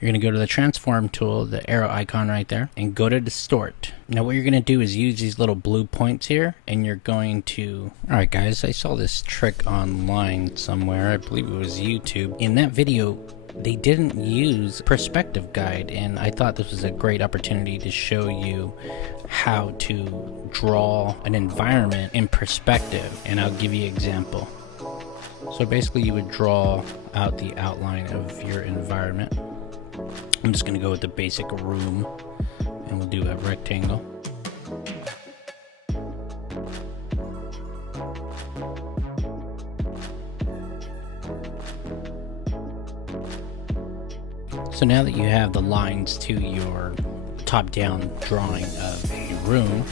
You're going to go to the transform tool, the arrow icon right there, and go to distort. Now what you're going to do is use these little blue points here, and you're going to... Alright guys, I saw this trick online somewhere, I believe it was YouTube. In that video, they didn't use perspective guide, and I thought this was a great opportunity to show you how to draw an environment in perspective, and I'll give you an example. So basically you would draw out the outline of your environment. I'm just going to go with the basic room, and we'll do a rectangle. So now that you have the lines to your top-down drawing of a room,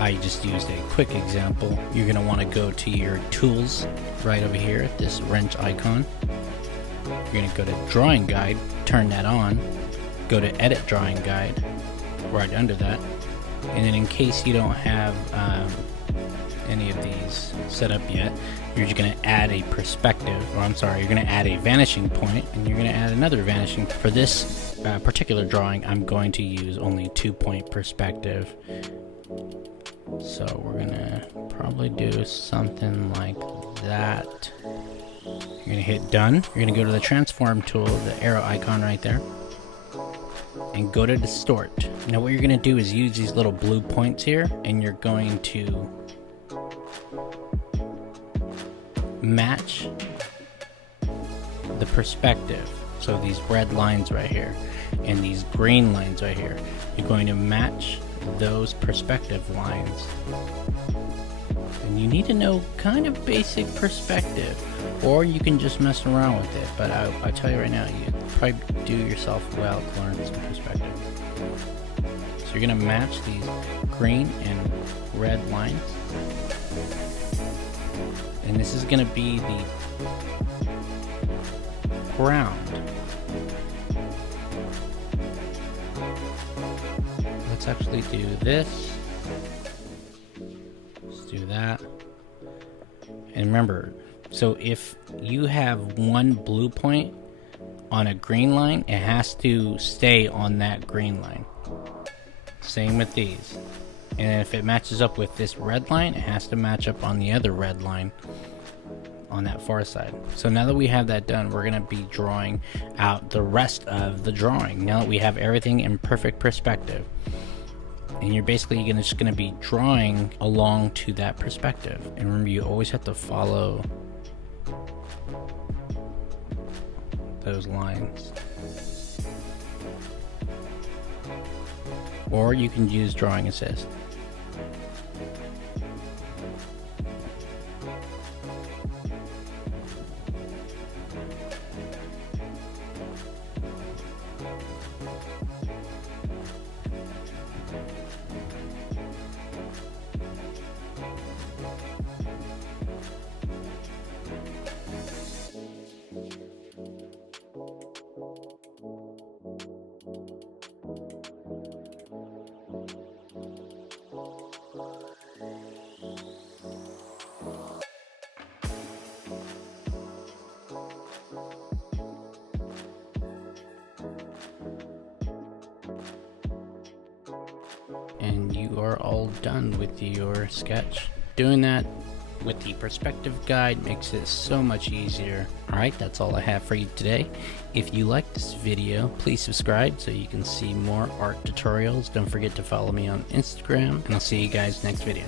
I just used a quick example. You're going to want to go to your tools right over here, this wrench icon. You're going to go to drawing guide, turn that on, go to edit drawing guide right under that, and then in case you don't have any of these set up yet, you're just going to add a perspective, or I'm sorry, you're going to add a vanishing point, and you're going to add another vanishing. For this particular drawing, I'm going to use only 2-point perspective. So we're going to probably do something like that. You're going to hit done. You're going to go to the transform tool, the arrow icon right there, and go to distort. Now what you're going to do is use these little blue points here, and you're going to match the perspective. So these red lines right here and these green lines right here, you're going to match those perspective lines. And you need to know kind of basic perspective, or you can just mess around with it, but I'll tell you right now, you probably do yourself well to learn some perspective. So you're going to match these green and red lines, and this is going to be the ground. Let's actually do this. Let's do that. And remember, so if you have one blue point on a green line, it has to stay on that green line. Same with these. And if it matches up with this red line, it has to match up on the other red line on that far side. So now that we have that done, we're going to be drawing out the rest of the drawing. Now that we have everything in perfect perspective, and you're basically just going to be drawing along to that perspective. And remember, you always have to follow those lines. Or you can use drawing assist. And you are all done with your sketch. Doing that with the perspective guide makes it so much easier. Alright, that's all I have for you today. If you like this video, please subscribe so you can see more art tutorials. Don't forget to follow me on Instagram, and I'll see you guys next video.